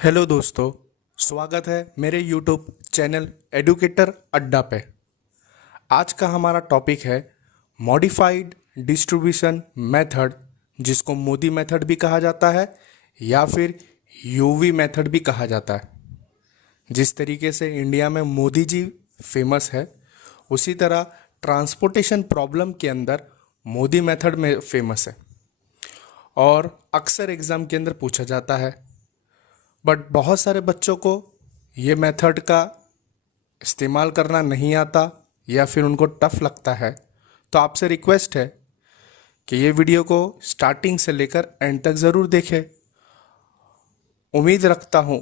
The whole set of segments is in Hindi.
हेलो दोस्तों, स्वागत है मेरे यूट्यूब चैनल एडुकेटर अड्डा पे। आज का हमारा टॉपिक है मॉडिफाइड डिस्ट्रीब्यूशन मेथड, जिसको मोदी मेथड भी कहा जाता है या फिर यूवी मेथड भी कहा जाता है। जिस तरीके से इंडिया में मोदी जी फेमस है, उसी तरह ट्रांसपोर्टेशन प्रॉब्लम के अंदर मोदी मेथड में फेमस है और अक्सर एग्ज़ाम के अंदर पूछा जाता है। बट बहुत सारे बच्चों को ये मेथड का इस्तेमाल करना नहीं आता या फिर उनको टफ लगता है। तो आपसे रिक्वेस्ट है कि ये वीडियो को स्टार्टिंग से लेकर एंड तक ज़रूर देखें। उम्मीद रखता हूँ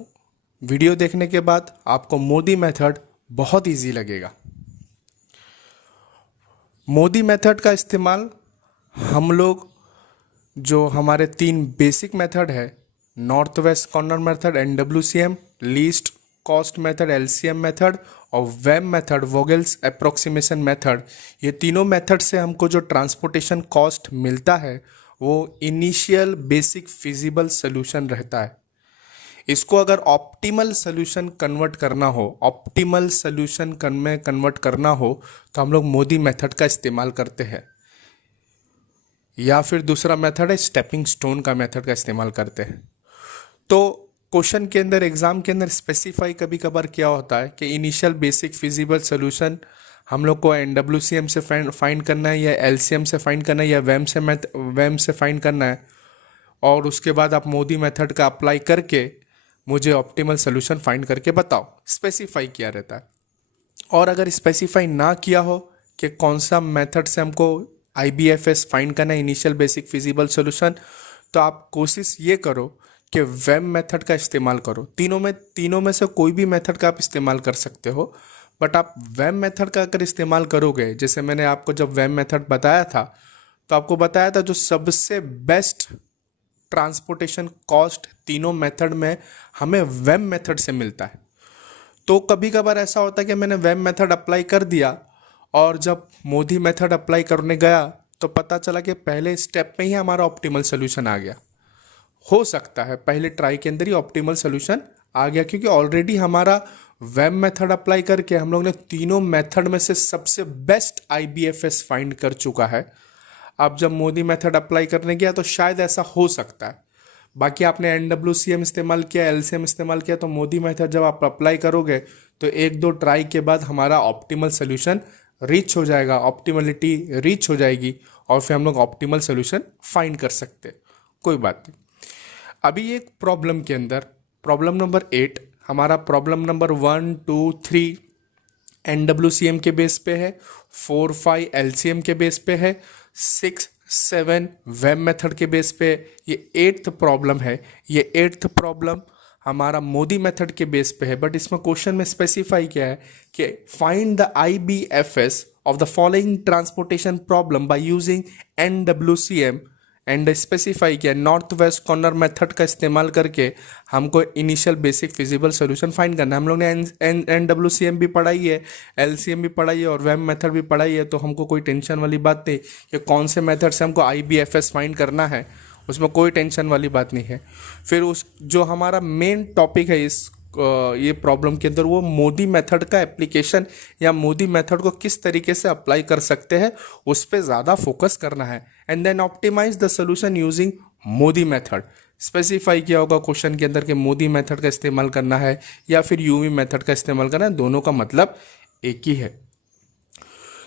वीडियो देखने के बाद आपको मोदी मेथड बहुत इजी लगेगा। मोदी मेथड का इस्तेमाल हम लोग जो हमारे 3 बेसिक मेथड है, north west corner method NWCM, least cost method LCM method और वेम मेथड वोगेल्स अप्रोक्सीमेशन मेथड, ये तीनों मेथड से हमको जो ट्रांसपोर्टेशन कॉस्ट मिलता है वो इनिशियल बेसिक फिजिबल सोल्यूशन रहता है। इसको अगर ऑप्टिमल सोल्यूशन कन्वर्ट करना हो तो हम लोग मोदी मेथड का इस्तेमाल करते हैं, या फिर दूसरा मेथड है स्टेपिंग स्टोन का मेथड का इस्तेमाल करते हैं। तो क्वेश्चन के अंदर एग्जाम के अंदर स्पेसिफाई कभी कभार क्या होता है कि इनिशियल बेसिक फिजिबल सोल्यूशन हम लोग को NWCM से फाइंड करना है या LCM से फाइंड करना है या वेम से फाइंड करना है, और उसके बाद आप मोदी मेथड का अप्लाई करके मुझे ऑप्टिमल सोल्यूशन फाइंड करके बताओ। स्पेसिफाई किया रहता है। और अगर स्पेसिफाई ना किया हो कि कौन सा मेथड से हमको IBFS फाइंड करना है, इनिशियल बेसिक फिजिबल सोल्यूशन, तो आप कोशिश ये करो कि वेम मेथड का इस्तेमाल करो। तीनों में से कोई भी मेथड का आप इस्तेमाल कर सकते हो, बट आप वेम मेथड का अगर इस्तेमाल करोगे, जैसे मैंने आपको जब वेम मेथड बताया था तो आपको बताया था जो सबसे बेस्ट ट्रांसपोर्टेशन कॉस्ट तीनों मेथड में हमें वेम मेथड से मिलता है। तो कभी कभार ऐसा होता है कि मैंने वेम मेथड अप्लाई कर दिया और जब मोदी मेथड अप्लाई करने गया तो पता चला कि पहले स्टेप में ही हमारा ऑप्टिमल सोल्यूशन आ गया। हो सकता है पहले ट्राई के अंदर ही ऑप्टिमल सोल्यूशन आ गया, क्योंकि ऑलरेडी हमारा वेम मेथड अप्लाई करके हम लोग ने तीनों मेथड में से सबसे बेस्ट IBFS फाइंड कर चुका है। अब जब मोदी मेथड अप्लाई करने गया तो शायद ऐसा हो सकता है। बाकी आपने NWCM इस्तेमाल किया, LCM इस्तेमाल किया, तो मोदी मेथड जब आप अप्लाई करोगे तो 1-2 ट्राई के बाद हमारा ऑप्टिमल सोल्यूशन रीच हो जाएगा, ऑप्टिमलिटी रीच हो जाएगी और फिर हम लोग ऑप्टिमल सोल्यूशन फाइंड कर सकते। कोई बात नहीं। अभी एक प्रॉब्लम के अंदर प्रॉब्लम नंबर 8, हमारा प्रॉब्लम नंबर 1, 2, 3 NWCM के बेस पे है, 4, 5 LCM के बेस पे है, 6, 7 वेम मेथड के बेस पे। ये 8th प्रॉब्लम है। ये 8th प्रॉब्लम हमारा मोदी मेथड के बेस पे है, बट इसमें क्वेश्चन में स्पेसिफाई किया है कि find the IBFS of the following transportation problem by using NWCM and specify किया नॉर्थ वेस्ट कॉर्नर मेथड का इस्तेमाल करके हमको initial basic feasible solution find करना है। हम लोग ने NWCM भी पढ़ाई है, LCM भी पढ़ाई है और वेम मेथड भी पढ़ाई है, तो हमको कोई टेंशन वाली बात नहीं कि कौन से मेथड से हमको IBFS फाइंड करना है, उसमें कोई टेंशन वाली बात नहीं है। फिर उस जो हमारा मेन टॉपिक है इस ये प्रॉब्लम के अंदर, वो मोदी मेथड का एप्लीकेशन या मोदी मेथड को किस तरीके से अप्लाई कर सकते हैं उस पर ज़्यादा फोकस करना है। And then optimize the solution using MODI method. Specify किया होगा क्वेश्चन के अंदर कि मोदी मेथड का इस्तेमाल करना है या फिर यूवी मेथड का इस्तेमाल करना है, दोनों का मतलब एक ही है।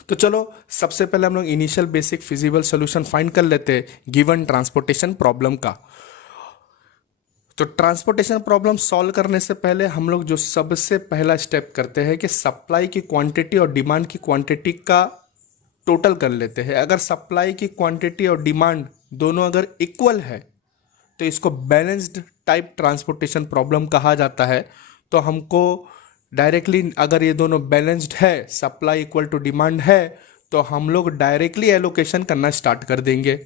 तो चलो सबसे पहले हम लोग initial basic feasible solution find कर लेते हैं गिवन ट्रांसपोर्टेशन प्रॉब्लम का। तो ट्रांसपोर्टेशन प्रॉब्लम सॉल्व करने से पहले हम लोग जो सबसे पहला स्टेप करते हैं कि सप्लाई की क्वांटिटी और डिमांड की क्वांटिटी का टोटल कर लेते हैं। अगर सप्लाई की क्वांटिटी और डिमांड दोनों अगर इक्वल है तो इसको बैलेंस्ड टाइप ट्रांसपोर्टेशन प्रॉब्लम कहा जाता है। तो हमको डायरेक्टली, अगर ये दोनों बैलेंस्ड है, सप्लाई इक्वल टू डिमांड है, तो हम लोग डायरेक्टली एलोकेशन करना स्टार्ट कर देंगे।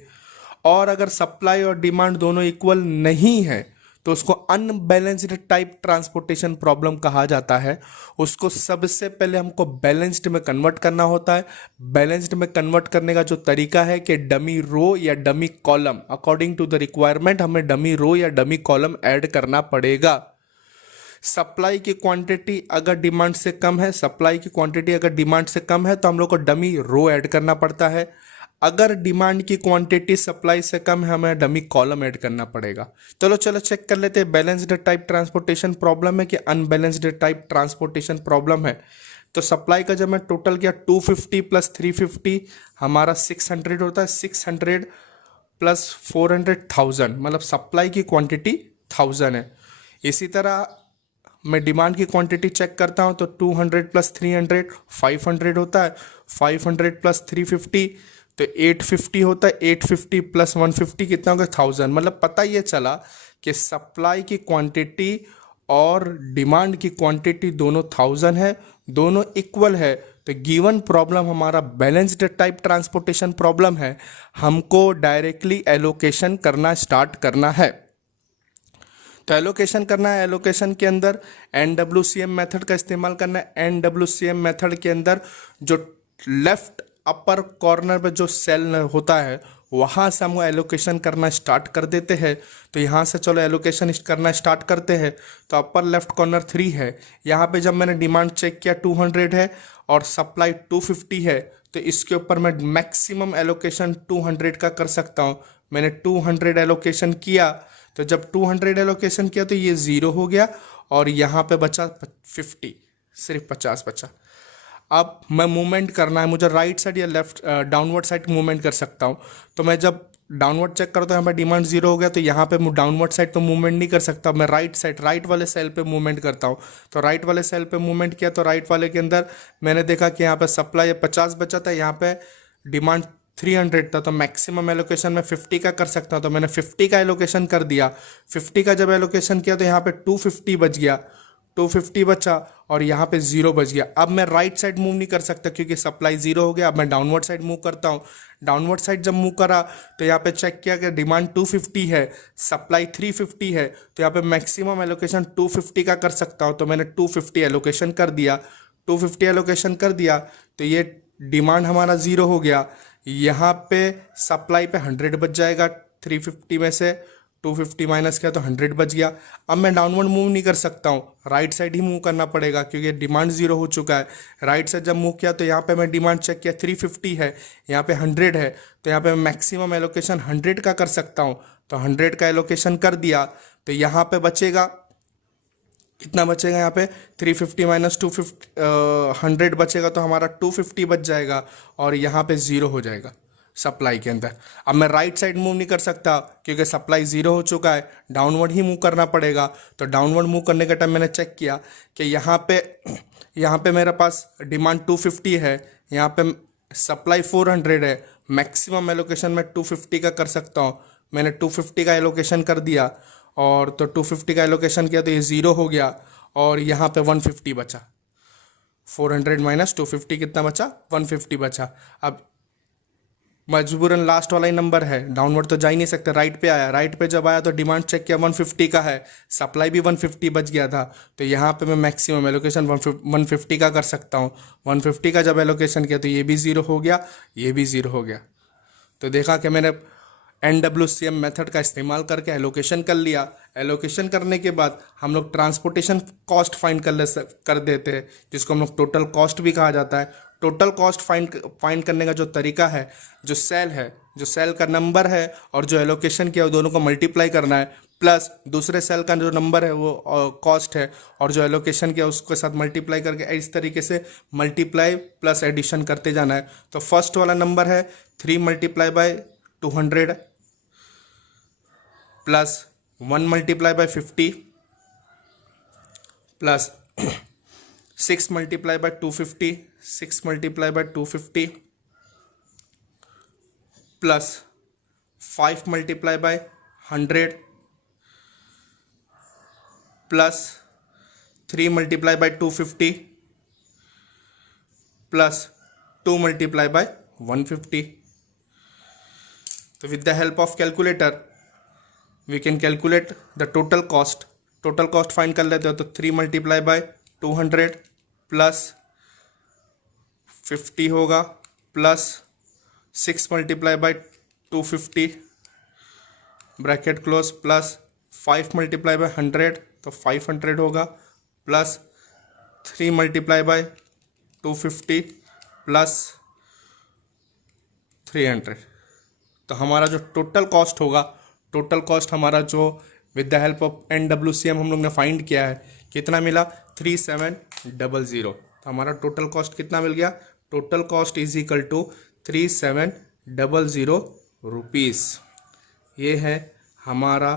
और अगर सप्लाई और डिमांड दोनों इक्वल नहीं है तो उसको अनबैलेंस्ड टाइप ट्रांसपोर्टेशन प्रॉब्लम कहा जाता है। उसको सबसे पहले हमको बैलेंस्ड में कन्वर्ट करना होता है। बैलेंस्ड में कन्वर्ट करने का जो तरीका है कि डमी रो या dummy column, according to the requirement हमें डमी रो या डमी कॉलम ऐड करना पड़ेगा। सप्लाई की क्वांटिटी अगर डिमांड से कम है, सप्लाई की क्वांटिटी अगर डिमांड से कम है तो हम लोग को डमी रो ऐड करना पड़ता है। अगर डिमांड की क्वांटिटी सप्लाई से कम है हमें डमी कॉलम ऐड करना पड़ेगा। चलो चेक कर लेते हैं बैलेंस्ड टाइप ट्रांसपोर्टेशन प्रॉब्लम है कि अनबैलेंस्ड टाइप ट्रांसपोर्टेशन प्रॉब्लम है। तो सप्लाई का जब मैं टोटल किया 250 प्लस 350 हमारा 600 होता है, 600 प्लस 400 1000, मतलब सप्लाई की क्वांटिटी 1000 है। इसी तरह मैं डिमांड की क्वांटिटी चेक करता हूँ तो 200 प्लस 300 500 होता है, 500 प्लस 350 तो 850 होता है, 850 प्लस 150 कितना होगा 1000। मतलब पता ये चला कि सप्लाई की क्वांटिटी और डिमांड की क्वांटिटी दोनों 1000 है, दोनों इक्वल है। तो गिवन प्रॉब्लम हमारा बैलेंस्ड टाइप ट्रांसपोर्टेशन प्रॉब्लम है, हमको डायरेक्टली एलोकेशन करना स्टार्ट करना है। तो एलोकेशन करना है, एलोकेशन के अंदर NWCM मेथड का इस्तेमाल करना है। NWCM मेथड के अंदर जो लेफ्ट अपर कॉर्नर पे जो सेल होता है वहाँ से हम एलोकेशन करना स्टार्ट कर देते हैं। तो यहाँ से चलो एलोकेशन करना स्टार्ट करते हैं। तो अपर लेफ्ट कॉर्नर 3 है, यहाँ पे जब मैंने डिमांड चेक किया 200 है और सप्लाई 250 है, तो इसके ऊपर मैं मैक्सिमम एलोकेशन 200 का कर सकता हूँ। मैंने 200 एलोकेशन किया, तो जब 200 एलोकेशन किया तो ये 0 हो गया और यहाँ पे बचा 50, सिर्फ 50 बचा। अब मैं मूवमेंट करना है, मुझे राइट साइड या लेफ्ट डाउनवर्ड साइड मूवमेंट कर सकता हूँ। तो मैं जब डाउनवर्ड चेक करता हूँ यहाँ पे डिमांड 0 हो गया, तो यहाँ पे डाउनवर्ड साइड तो मूवमेंट नहीं कर सकता, मैं राइट साइड राइट वाले सेल पे मूवमेंट करता हूँ। तो राइट वाले सेल पे मूवमेंट किया तो राइट वाले के अंदर मैंने देखा कि यहाँ पे सप्लाई 50 बचा था, यहाँ पे डिमांड 300 था, तो मैक्सिमम एलोकेशन मैं 50 का कर सकता हूँ। तो मैंने 50 का एलोकेशन कर दिया। 50 का जब एलोकेशन किया तो यहाँ पे 250 बच गया, 250 बचा और यहाँ पे 0 बच गया। अब मैं राइट साइड मूव नहीं कर सकता क्योंकि सप्लाई 0 हो गया। अब मैं डाउनवर्ड साइड मूव करता हूँ। डाउनवर्ड साइड जब मूव करा तो यहाँ पे चेक किया कि डिमांड 250 है, सप्लाई 350 है, तो यहाँ पे मैक्सिमम एलोकेशन 250 का कर सकता हूँ। तो मैंने 250 एलोकेशन कर दिया। 250 एलोकेशन कर दिया तो ये डिमांड हमारा 0 हो गया। यहाँ पे सप्लाई पे 100 बच जाएगा, 350 में से 250 माइनस किया तो 100 बच गया। अब मैं डाउनवर्ड मूव नहीं कर सकता हूँ, राइट साइड ही मूव करना पड़ेगा क्योंकि डिमांड 0 हो चुका है। राइट साइड जब मूव किया तो यहाँ पे मैं डिमांड चेक किया 350 है, यहाँ पे 100 है, तो यहाँ पे मैं मैक्सिमम एलोकेशन 100 का कर सकता हूँ। तो 100 का एलोकेशन कर दिया तो यहाँ पे बचेगा, कितना बचेगा यहाँ पे 350 माइनस 250 100 बचेगा, तो हमारा 250 बच जाएगा और यहाँ पे 0 हो जाएगा सप्लाई के अंदर। अब मैं राइट साइड मूव नहीं कर सकता क्योंकि सप्लाई 0 हो चुका है, डाउनवर्ड ही मूव करना पड़ेगा। तो डाउनवर्ड मूव करने के टाइम मैंने चेक किया कि यहाँ पे मेरे पास डिमांड 250 है, यहाँ पे सप्लाई 400 है, मैक्सिमम एलोकेशन मैं 250 का कर सकता हूँ। मैंने 250 का एलोकेशन कर दिया और तो 250 का एलोकेशन किया तो ये 0 हो गया और यहाँ पे 150 बचा। 400 माइनस 250 कितना बचा, 150 बचा। अब मजबूरन लास्ट वाला ही नंबर है, डाउनवर्ड तो जा ही नहीं सकते, राइट पे आया। राइट पे जब आया तो डिमांड चेक किया 150 का है, सप्लाई भी 150 बच गया था, तो यहाँ पे मैं मैक्सिमम एलोकेशन 150 का कर सकता हूँ। 150 का जब एलोकेशन किया तो ये भी 0 हो गया, ये भी 0 हो गया। तो देखा कि मैंने NWCM मेथड का इस्तेमाल करके एलोकेशन कर लिया। एलोकेशन करने के बाद हम लोग ट्रांसपोर्टेशन कॉस्ट फाइंड कर देते हैं, जिसको हम लोग टोटल कॉस्ट भी कहा जाता है। टोटल कॉस्ट फाइंड करने का जो तरीका है, जो सेल का नंबर है और जो एलोकेशन किया, दोनों को मल्टीप्लाई करना है, प्लस दूसरे सेल का जो नंबर है वो कॉस्ट है और जो एलोकेशन किया उसके साथ मल्टीप्लाई करके इस तरीके से मल्टीप्लाई प्लस एडिशन करते जाना है। तो फर्स्ट वाला नंबर है 3 multiply by 200 plus 1 multiply by 50 plus 6 multiply by 250, 6 multiply by 250 plus 5 multiply by 100 plus 3 multiply by 250 plus 2 multiply by 150। तो with the help of calculator we can calculate the total cost. Total cost find कर लेते हो तो 3 मल्टीप्लाई बाय 200 प्लस 50 होगा plus 6 multiply by 250 bracket close plus 5 multiply by 100 तो 500 होगा प्लस 3 मल्टीप्लाई बाय 250 प्लस 300। तो हमारा जो टोटल कॉस्ट होगा, टोटल कॉस्ट हमारा जो with the help of NWCM हम लोग ने फाइंड किया है, कितना मिला 3700। तो हमारा टोटल कॉस्ट कितना मिल गया, total cost is equal to 3700 rupees. ये है हमारा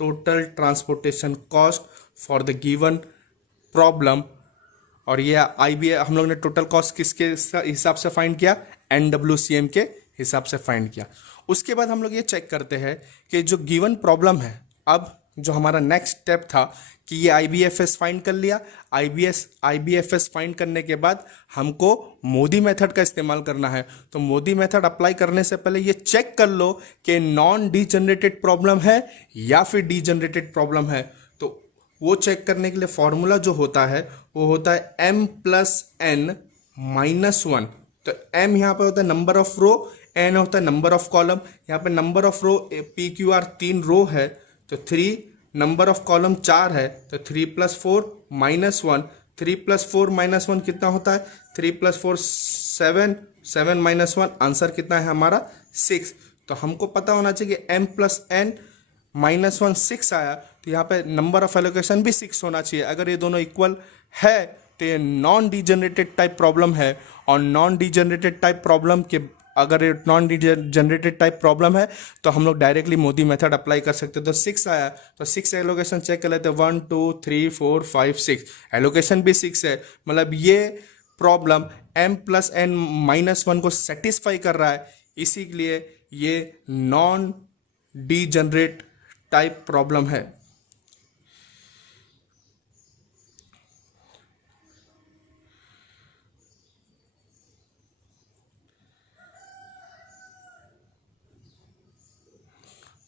total transportation cost for the given problem. और ये हम लोग ने टोटल कॉस्ट किसके हिसाब से फाइंड किया, NWCM के हिसाब से फाइंड किया। उसके बाद हम लोग ये चेक करते हैं कि जो गिवन प्रॉब्लम है, अब जो हमारा नेक्स्ट स्टेप था कि ये IBFS फाइंड कर लिया। IBFS फाइंड करने के बाद हमको मोदी मेथड का इस्तेमाल करना है। तो मोदी मेथड अप्लाई करने से पहले ये चेक कर लो कि नॉन डीजनरेटेड प्रॉब्लम है या फिर डीजनरेटेड प्रॉब्लम है। तो वो चेक करने के लिए फॉर्मूला जो होता है वो होता है m+n-1। तो m यहाँ पे होता है नंबर ऑफ रो, n होता है नंबर ऑफ कॉलम। यहाँ पे नंबर ऑफ रो PQR 3 रो है, तो 3, नंबर ऑफ कॉलम 4 है, तो 3 + 4 - 1। 3 + 4 - 1 कितना होता है, 3 + 4 7, 7 - 1 आंसर कितना है हमारा 6। तो हमको पता होना चाहिए कि m+n-1 6 आया, तो यहाँ पे नंबर ऑफ एलोकेशन भी 6 होना चाहिए। अगर ये दोनों इक्वल है तो ये नॉन डीजनरेटेड टाइप प्रॉब्लम है। और नॉन डीजनरेटेड टाइप प्रॉब्लम के अगर ये नॉन जनरेटेड टाइप प्रॉब्लम है तो हम लोग डायरेक्टली मोदी मेथड अप्लाई कर सकते हैं। तो 6 आया, तो 6 एलोकेशन चेक कर लेते हैं, 1 2 3 4 5 6 एलोकेशन भी 6 है। मतलब ये प्रॉब्लम m+n-1 को सेटिस्फाई कर रहा है, इसीलिए ये नॉन डीजनरेट टाइप प्रॉब्लम है।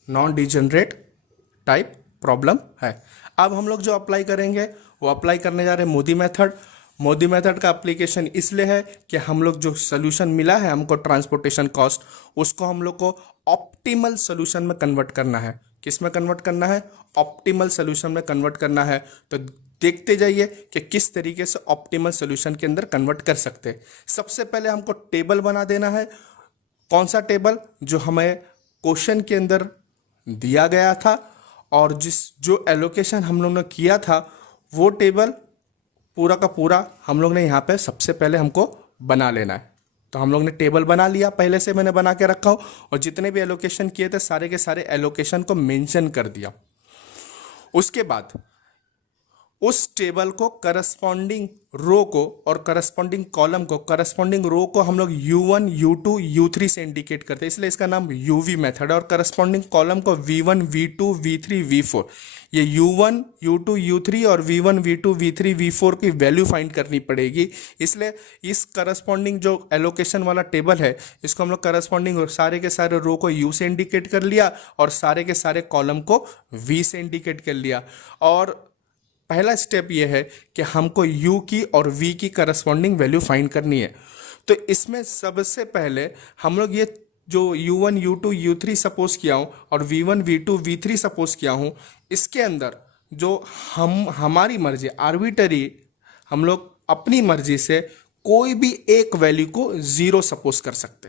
नॉन डिजनरेट टाइप प्रॉब्लम है। अब हम लोग जो अप्लाई करेंगे वो अप्लाई करने जा रहे हैं मोदी मेथड। मोदी मेथड का एप्लीकेशन इसलिए है कि हम लोग जो सोल्यूशन मिला है हमको ट्रांसपोर्टेशन कॉस्ट, उसको हम लोग को ऑप्टिमल सोल्यूशन में कन्वर्ट करना है। किस में कन्वर्ट करना है, ऑप्टिमल सोल्यूशन में कन्वर्ट करना है। तो देखते जाइए कि किस तरीके से ऑप्टिमल सोल्यूशन के अंदर कन्वर्ट कर सकते हैं। सबसे पहले हमको टेबल बना देना है। कौन सा टेबल, जो हमें क्वेश्चन के अंदर दिया गया था और जो एलोकेशन हम लोग ने किया था वो टेबल पूरा का पूरा हम लोग ने यहाँ पे सबसे पहले हमको बना लेना है। तो हम लोग ने टेबल बना लिया, पहले से मैंने बना के रखा हूँ, और जितने भी एलोकेशन किए थे सारे के सारे एलोकेशन को मेंशन कर दिया। उसके बाद उस टेबल को करस्पॉन्डिंग रो को और करस्पॉन्डिंग कॉलम को, करस्पॉन्डिंग रो को हम लोग U1 U2 U3 से इंडिकेट करते हैं, इसलिए इसका नाम UV मेथड है। और करस्पॉन्डिंग कॉलम को V1 V2 V3 V4, ये U1 U2 U3 और V1 V2 V3 V4 की वैल्यू फाइंड करनी पड़ेगी। इसलिए इस करस्पॉन्डिंग जो एलोकेशन वाला टेबल है इसको हम लोग करस्पॉन्डिंग सारे के सारे रो को U से इंडिकेट कर लिया और सारे के सारे कॉलम को V से इंडिकेट कर लिया। और पहला स्टेप ये है कि हमको U की और V की करस्पॉन्डिंग वैल्यू फाइंड करनी है। तो इसमें सबसे पहले हम लोग ये जो U1 U2 U3 सपोज किया हूँ और V1 V2 V3 सपोज किया हूँ, इसके अंदर जो हमारी मर्जी आर्बिटरी, हम लोग अपनी मर्जी से कोई भी एक वैल्यू को 0 सपोज कर सकते,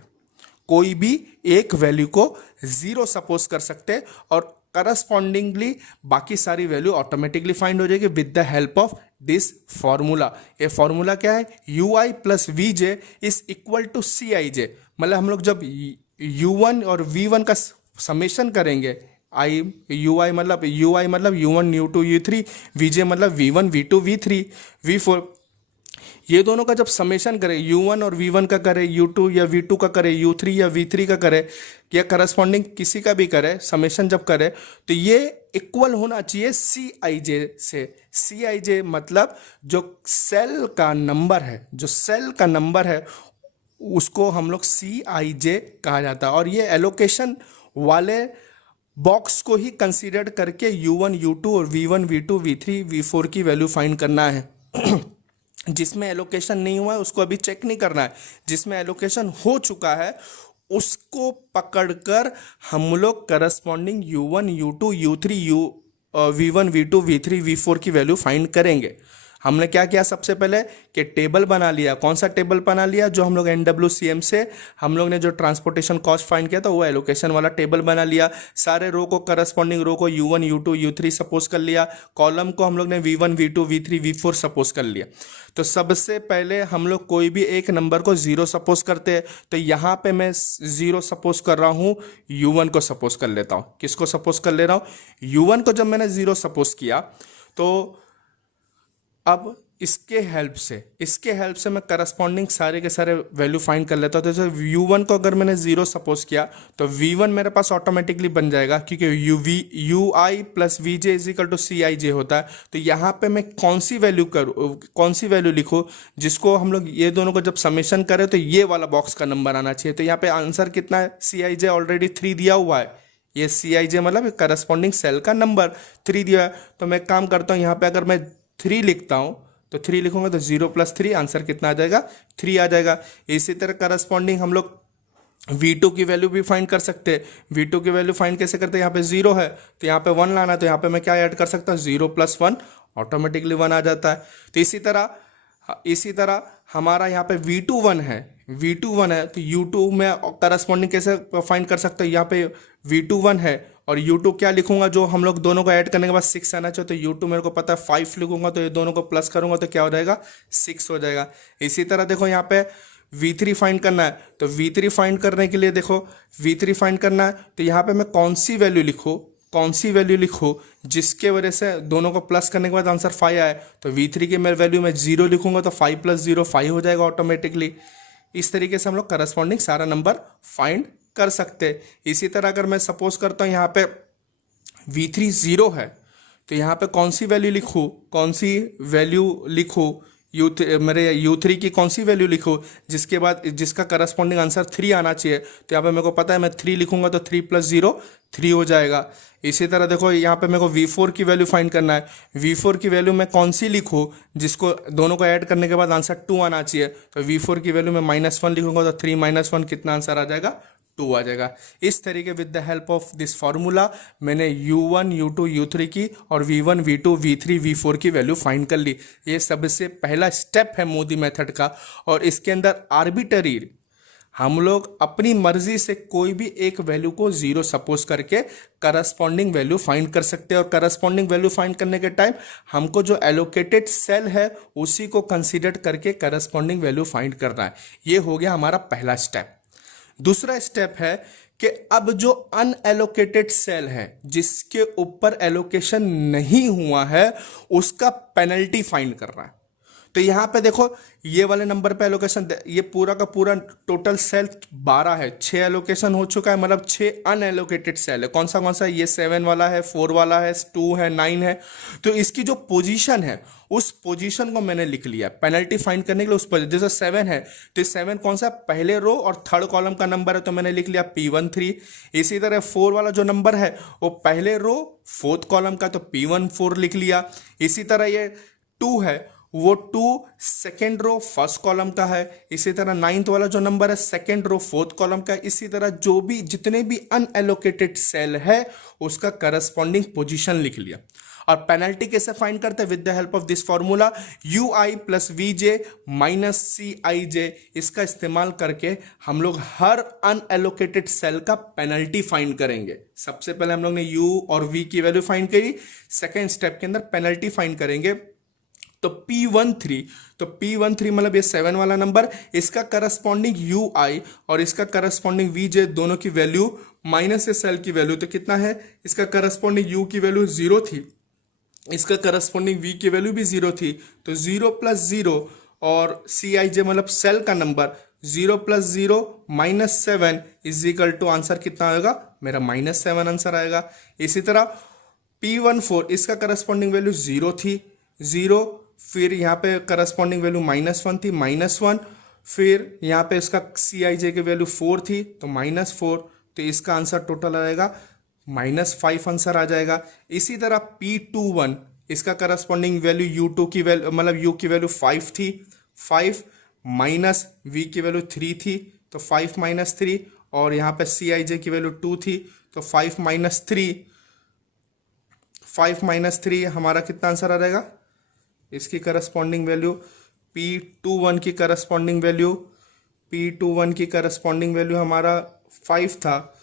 कोई भी एक वैल्यू को 0 सपोज कर सकते और करस्पॉन्डिंगली बाकी सारी वैल्यू ऑटोमेटिकली फाइंड हो जाएगी with the help of this formula. ये फॉर्मूला क्या है, UI + VJ is equal to CIJ। मतलब हम लोग जब U1 और V1 का समेशन करेंगे, UI मतलब U1 U2 U3, VJ मतलब V1 V2 V3 V4, ये दोनों का जब समेशन करें, U1 और V1 का करे, U2 या V2 का करे, U3 या V3 का करे, या करस्पॉन्डिंग किसी का भी करे, समेशन जब करे तो ये इक्वल होना चाहिए CIJ से। CIJ मतलब जो सेल का नंबर है, जो सेल का नंबर है उसको हम लोग CIJ कहा जाता है। और ये एलोकेशन वाले बॉक्स को ही कंसीडर करके U1 U2 और V1 V2 V3 V4 की वैल्यू फाइंड करना है। जिसमें एलोकेशन नहीं हुआ है उसको अभी चेक नहीं करना है, जिसमें एलोकेशन हो चुका है उसको पकड़कर हम लोग corresponding U1 U2 U3 V1 V2 V3 V4 की वैल्यू फाइंड करेंगे। हमने क्या किया सबसे पहले कि टेबल बना लिया। कौन सा टेबल बना लिया? जो हम लोग NWCM से हम लोग ने जो ट्रांसपोर्टेशन कॉस्ट फाइंड किया था वो एलोकेशन वाला टेबल बना लिया। सारे रो को, करस्पॉन्डिंग रो को U1 U2 U3 सपोज कर लिया। कॉलम को हम लोग ने V1 V2 V3 V4 suppose कर लिया। तो सबसे पहले हम लोग कोई भी एक नंबर को 0 सपोज करते हैं। तो यहाँ पे मैं 0 सपोज कर रहा हूँ, U1 को सपोज कर लेता हूँ। किसको सपोज कर ले रहा हूँ? U1 को जब मैंने 0 सपोज किया तो अब इसके हेल्प से मैं करस्पॉन्डिंग सारे के सारे वैल्यू फाइंड कर लेता हूँ। तो जैसे U1 को अगर मैंने 0 सपोज किया तो V1 मेरे पास ऑटोमेटिकली बन जाएगा, क्योंकि UI plus VJ is equal to CIJ होता है। तो यहाँ पे मैं कौन सी वैल्यू लिखूँ जिसको हम लोग ये दोनों को जब समेशन करें तो ये वाला बॉक्स का नंबर आना चाहिए। तो यहाँ पे आंसर कितना है? CIJ ऑलरेडी 3 दिया हुआ है। ये CIJ मतलब करस्पॉन्डिंग सेल का नंबर 3 दिया है। तो मैं काम करता हूँ, यहाँ पे अगर मैं 3 लिखता हूँ तो 3 लिखूंगा तो 0 + 3 आंसर कितना आ जाएगा? 3 आ जाएगा। इसी तरह करस्पॉन्डिंग हम लोग V2 की वैल्यू भी फाइंड कर सकते हैं। V2 की वैल्यू फाइंड कैसे करते हैं? यहाँ पे 0 है तो यहाँ पे 1 लाना, तो यहाँ पे मैं क्या ऐड कर सकता हूँ? 0 + 1 ऑटोमेटिकली 1 आ जाता है। तो इसी तरह हमारा यहाँ पे V2 1 है तो U2 में करस्पॉन्डिंग कैसे फाइंड कर सकते हैं? यहाँ पे V2 1 है और U2 क्या लिखूंगा? जो हम लोग दोनों को ऐड करने के बाद 6 आना चाहिए। तो U2 मेरे को पता है 5 लिखूंगा, तो ये दोनों को प्लस करूंगा तो क्या हो जाएगा? 6 हो जाएगा। इसी तरह देखो यहाँ पे V3 फाइंड करना है। तो V3 फाइंड करने के लिए देखो, V3 फाइंड करना है तो यहाँ पे मैं कौन सी वैल्यू लिखूँ जिसके वजह से दोनों को प्लस करने के बाद आंसर 5 आए। तो V3 की मैं वैल्यू में 0 लिखूंगा तो 5 + 0 5 हो जाएगा ऑटोमेटिकली। इस तरीके से हम लोग करस्पॉन्डिंग सारा नंबर फाइंड कर सकते हैं। इसी तरह अगर मैं सपोज करता हूँ यहाँ पे V3 0 है तो यहाँ पे कौन सी वैल्यू लिखूँ? मेरे U3 की कौन सी वैल्यू लिखूँ जिसका करस्पॉन्डिंग आंसर 3 आना चाहिए? तो यहाँ पे मेरे को पता है मैं 3 लिखूंगा तो 3 + 0 3 हो जाएगा। इसी तरह देखो यहाँ पे मेरे को V4 की वैल्यू फाइंड करना है। V4 की वैल्यू मैं कौन सी लिखूँ जिसको दोनों को ऐड करने के बाद आंसर 2 आना चाहिए? तो V4 की वैल्यू मैं -1 लिखूंगा तो 3 - 1 कितना आंसर आ जाएगा? 2 आ जाएगा। इस तरीके with the help of this formula मैंने U1 U2 U3 की और V1 V2 V3 V4 की वैल्यू फाइंड कर ली। ये सबसे पहला स्टेप है मोदी मेथड का। और इसके अंदर आर्बिटरी हम लोग अपनी मर्जी से कोई भी एक वैल्यू को 0 सपोज करके करस्पॉन्डिंग वैल्यू फाइंड कर सकते हैं। और करस्पॉन्डिंग वैल्यू फाइंड करने के टाइम हमको जो एलोकेटेड सेल है उसी को कंसीडर करके करस्पॉन्डिंग वैल्यू फाइंड करना है। ये हो गया हमारा पहला स्टेप। दूसरा स्टेप है कि अब जो अनएलोकेटेड सेल है जिसके ऊपर एलोकेशन नहीं हुआ है उसका पेनल्टी फाइंड करना है। तो यहां पे देखो ये वाले नंबर पे एलोकेशन, ये पूरा का पूरा टोटल सेल 12 है, 6 एलोकेशन हो चुका है, मतलब 6 अनएलोकेटेड सेल है। कौन सा? ये 7 वाला है, 4 वाला है, 2 है, 9 है। तो इसकी जो पोजीशन है उस पोजीशन को मैंने लिख लिया पेनल्टी फाइंड करने के लिए। उस पोजीशन जैसे 7 है तो 7 कौन सा? पहले रो और थर्ड कॉलम का नंबर है तो मैंने लिख लिया P13। इसी तरह 4 वाला जो नंबर है वो पहले रो 4th कॉलम का तो P14 लिख लिया। इसी तरह ये 2 है वो 2 सेकेंड रो 1st कॉलम का है। इसी तरह 9th वाला जो नंबर है 2nd रो 4th कॉलम का है। इसी तरह जितने भी अनएलोकेटेड सेल है उसका करस्पॉन्डिंग पोजीशन लिख लिया। और पेनल्टी कैसे फाइंड करते हैं? With the help of this formula UI + VJ - CIJ, इसका इस्तेमाल करके हम लोग हर अनएलोकेटेड सेल का पेनल्टी फाइंड करेंगे। सबसे पहले हम लोग ने U और V की वैल्यू फाइंड करी, सेकेंड स्टेप के अंदर पेनल्टी फाइंड करेंगे। तो P13 मतलब ये 7 वाला नंबर, इसका करस्पॉन्डिंग UI और इसका करस्पॉन्डिंग VJ दोनों की वैल्यू माइनस इस सेल की वैल्यू तो कितना है? इसका करस्पॉन्डिंग U की वैल्यू 0 थी, इसका करस्पॉन्डिंग V की वैल्यू भी 0 थी। तो 0 + 0 और CIJ मतलब सेल का number 0 + 0 -7 is equal to answer कितना आएगा? मेरा -7 आंसर आएगा। इसी तरह P14 इसका करस्पॉन्डिंग वैल्यू 0 थी, 0, फिर यहाँ पे करस्पॉन्डिंग वैल्यू -1 थी, -1, फिर यहाँ पे इसका CIJ की वैल्यू 4 थी तो -4, तो इसका आंसर टोटल आएगा -5 आंसर आ जाएगा। इसी तरह P21 इसका करस्पॉन्डिंग वैल्यू U2 की वैल्यू मतलब U की वैल्यू 5 थी, 5 माइनस V की वैल्यू 3 थी तो 5 - 3, और यहाँ पे CIJ की वैल्यू 2 थी तो 5 - 3 हमारा कितना आंसर आ जाएगा? इसकी करस्पॉन्डिंग वैल्यू, P21 की करस्पॉन्डिंग वैल्यू, P21 की करस्पॉन्डिंग वैल्यू हमारा 5 था,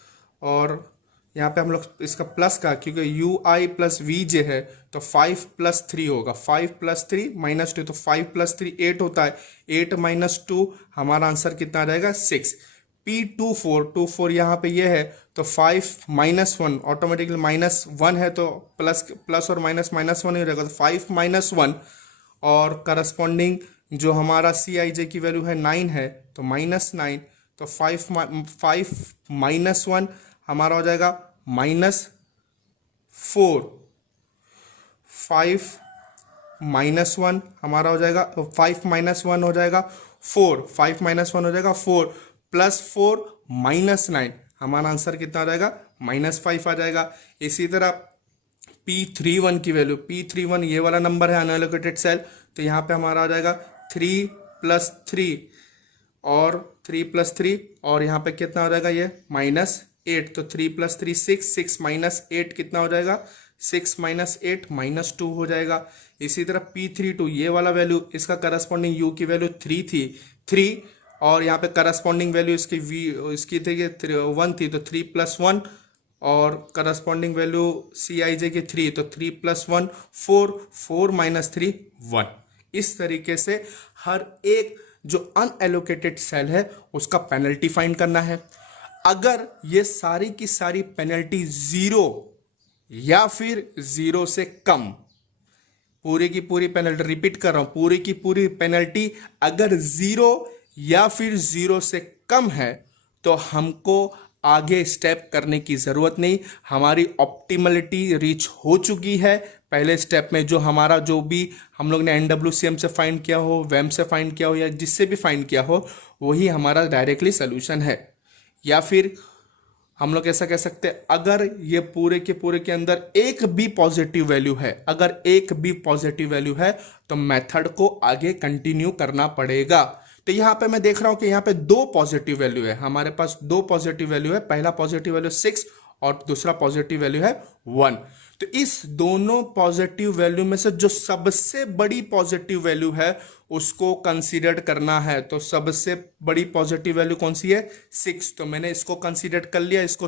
और यहाँ पे हम लोग इसका प्लस का, क्योंकि यू आई प्लस वी जे है तो 5+3 होगा, 5+3 -2, तो 5+3 8 होता है, 8 - 2 हमारा आंसर कितना आ जाएगा 6। P24 यहाँ पे ये है तो 5 - 1 ऑटोमेटिकली -1 है तो प्लस प्लस और माइनस -1 ही रहेगा, तो 5 - 1, और करस्पॉन्डिंग जो हमारा CIJ की वैल्यू है 9 है तो -9, तो 5 - 1 हमारा हो जाएगा -4, 5 - 1 हमारा हो जाएगा 5 - 1 हो जाएगा 4, 5 - 1 हो जाएगा 4, +4 -9 हमारा आंसर कितना आ जाएगा -5 आ जाएगा। इसी तरह P31 की वैल्यू, P31 ये वाला नंबर है अनएलोकेटेड सेल, तो यहाँ पे हमारा आ जाएगा 3+3 और 3+3, और यहाँ पे कितना हो जाएगा ये -8, तो 3+3 6, 6 - 8 कितना हो जाएगा 6 - 8 -2 हो जाएगा। इसी तरह P32 ये वाला वैल्यू, इसका करस्पॉन्डिंग U की वैल्यू 3 थी, 3, और यहाँ पे करस्पॉन्डिंग वैल्यू इसकी इसकी थी 1 थी, तो 3+1, और करस्पॉन्डिंग वैल्यू CIJ की 3, तो 3+1 4, 4 - 3 1। इस तरीके से हर एक जो अनएलोकेटेड सेल है उसका पेनल्टी फाइंड करना है। अगर ये सारी की सारी पेनल्टी 0 या फिर 0 से कम, पूरी की पूरी पेनल्टी, रिपीट कर रहा हूं, पूरी की पूरी पेनल्टी अगर 0 या फिर 0 से कम है तो हमको आगे स्टेप करने की ज़रूरत नहीं, हमारी ऑप्टिमलिटी रीच हो चुकी है। पहले स्टेप में जो हमारा जो भी हम लोग ने NWCM से फाइंड किया हो, वेम से फाइंड किया हो, या जिससे भी फाइंड किया हो, वही हमारा डायरेक्टली सोल्यूशन है। या फिर हम लोग ऐसा कह सकते हैं, अगर ये पूरे के अंदर एक भी पॉजिटिव वैल्यू है, अगर एक भी पॉजिटिव वैल्यू है तो मेथड को आगे कंटिन्यू करना पड़ेगा। तो यहाँ पे मैं देख रहा हूं कि यहाँ पे 2 पॉजिटिव वैल्यू है, हमारे पास 2 पॉजिटिव वैल्यू है, पहला पॉजिटिव वैल्यू 6 और दूसरा पॉजिटिव वैल्यू है 1। तो इस दोनों पॉजिटिव वैल्यू में से जो सबसे बड़ी पॉजिटिव वैल्यू है उसको कंसीडर करना है। तो सबसे बड़ी पॉजिटिव वैल्यू कौन सी है 6, तो मैंने इसको कंसीडर कर लिया, इसको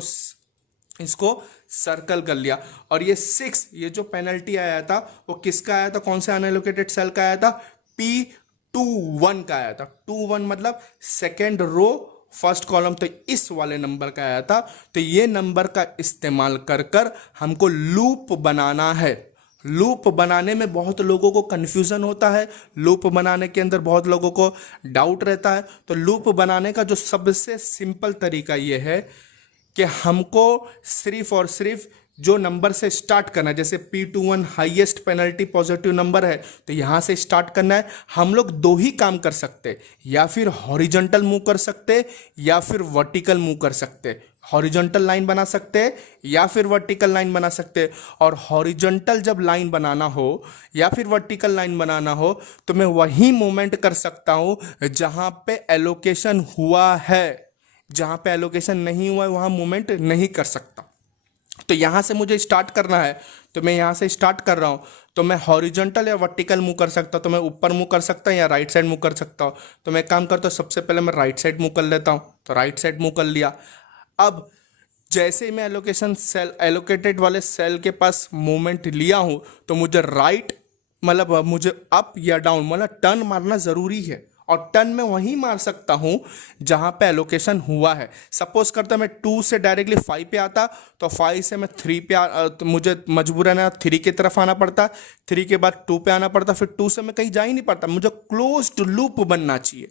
सर्कल कर लिया। और ये 6, ये जो पेनल्टी आया था वो किसका आया था, कौन से अनएलोकेटेड सेल का आया था, P21 का आया था। 21 मतलब सेकेंड रो फर्स्ट कॉलम, तो इस वाले नंबर का आया था। तो ये नंबर का इस्तेमाल कर कर हमको लूप बनाना है। लूप बनाने में बहुत लोगों को कंफ्यूजन होता है, लूप बनाने के अंदर बहुत लोगों को डाउट रहता है। तो लूप बनाने का जो सबसे सिंपल तरीका ये है कि हमको सिर्फ और सिर्फ जो नंबर से स्टार्ट करना है, जैसे P21 highest penalty positive number है तो यहां से स्टार्ट करना है। हम लोग 2 ही काम कर सकते, या फिर हॉरिजॉन्टल मूव कर सकते या फिर वर्टिकल मूव कर सकते। हॉरिजॉन्टल लाइन बना सकते या फिर वर्टिकल लाइन बना सकते। और हॉरिजॉन्टल जब लाइन बनाना हो या फिर वर्टिकल लाइन बनाना हो तो मैं वही मूवमेंट कर सकता हूं जहां पे एलोकेशन हुआ है। जहां पे एलोकेशन नहीं हुआ है वहां मूवमेंट नहीं कर सकता। तो यहां से मुझे स्टार्ट करना है तो मैं यहां से स्टार्ट कर रहा हूं, तो मैं हॉरिजॉन्टल या वर्टिकल मूव कर सकता हूं, तो मैं ऊपर मूव कर सकता हूं या राइट साइड मूव कर सकता हूं। तो मैं काम करता हूं, सबसे पहले मैं राइट साइड मूव कर लेता हूं, तो राइट साइड मूव कर लिया। अब जैसे ही मैं एलोकेशन सेल, एलोकेटेड वाले सेल के पास मूवमेंट लिया हूं तो मुझे राइट मतलब मुझे अप या डाउन मतलब टर्न मारना जरूरी है। और टर्न में वहीं मार सकता हूं जहां पे एलोकेशन हुआ है। सपोज करता मैं 2 से डायरेक्टली 5 पे आता तो 5 से मैं 3 पे तो मुझे मजबूरन 3 की तरफ आना पड़ता, 3 के बाद 2 पे आना पड़ता, फिर 2 से मैं कहीं जा ही नहीं पाता। मुझे क्लोज्ड लूप बनना चाहिए,